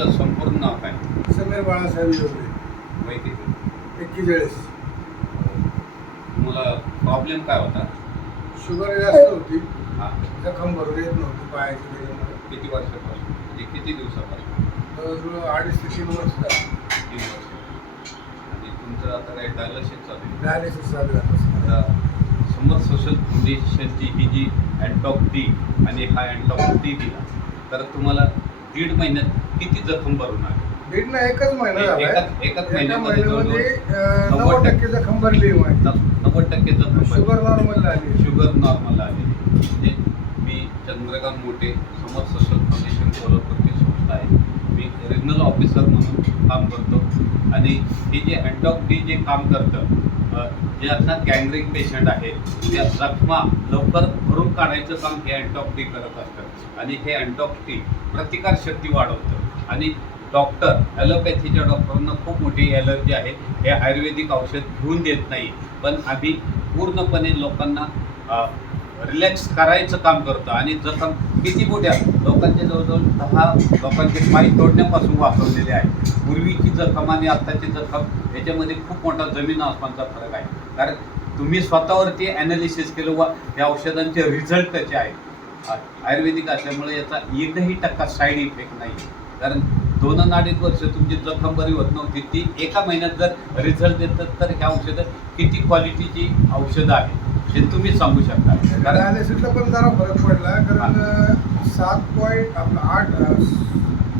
तुमचं संपूर्ण नाव काय? समीर बाळासाहेब योगरे, वय किती? 41. तुम्हाला प्रॉब्लेम काय होता? शुगर जास्त होती, हां. जखम भरून येत नव्हती पायाची त्याच्यामुळे. किती वर्षापासून, म्हणजे किती दिवसापासून? जवळजवळ 2.5 ते 3 वर्ष झाली. 3 वर्ष. आणि तुमचं आता काय डायलिसिस चालू आहे? डायलिसिस चालू आहे. आता समर सोशल फाउंडेशनची ही जी अँटॉक डी आणि हा अँटॉक डी दिला, तर तुम्हाला 1.5 महिन्यात किती जखम भरून आली? दीड ना एकच महिना झाला. एकच एका महिन्यामध्ये महिन्यामध्ये 90% जखम भरली आहे माझी. 90% जखम शुगर नॉर्मल आली. शुगर नॉर्मल आली. म्हणजे मी चंद्रकांत मोठे, समर सोशल फाउंडेशन कोल्हापूरची संस्था आहे. मी रिजनल ऑफिसर म्हणून काम करतो. आणि हे जे अँटॉक डी जे काम करतं, जे आता गँग्रीन पेशंट आहे त्या जखमा लवकर भरून काढायचं काम हे अँटॉक डी करत असतं. आणि हे अँटॉक डी प्रतिकारशक्ती वाढवतं. आणि डॉक्टर ॲलोपॅथीच्या डॉक्टरांना खूप मोठी ॲलर्जी आहे, हे आयुर्वेदिक औषध घेऊन देत नाही. पण आम्ही पूर्णपणे लोकांना रिलॅक्स करायचं काम करतो. आणि जखम किती मोठ्या लोकांचे जवळजवळ 10 लोकांचे पाय तोडण्यापासून वाचवलेले आहे. पूर्वीची जखम आणि आत्ताची जखम याच्यामध्ये खूप मोठा जमीन आसमानचा फरक आहे. कारण तुम्ही स्वतःवरती ॲनालिसिस केलं व त्या औषधांचे रिझल्ट कसे आहेत. आयुर्वेदिक असल्यामुळे याचा 1% साईड इफेक्ट नाही. कारण 2-2.5 वर्ष तुमची जखम बरी होत नव्हती, ती एका महिन्यात जर रिझल्ट देतात, तर ह्या औषधं किती क्वालिटीची औषधं आहेत हे तुम्ही सांगू शकता. कारण डायलिसिसला पण जरा फरक पडला, कारण 7.8